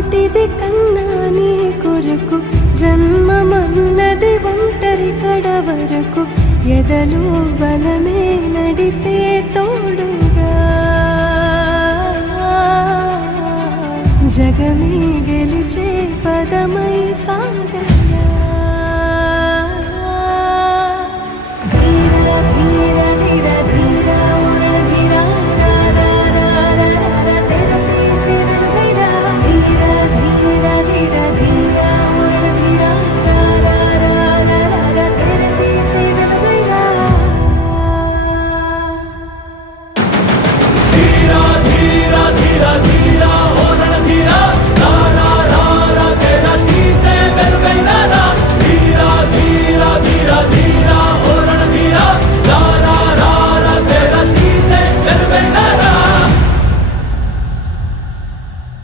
నాటిది కన్నా నీ కొరకు జన్మమన్నది ఒంటరి కడ వరకు ఎదలో బలమే నడిపే తోడుగా జగమే గెలిచే పదమై సాగయా ధీర ధీర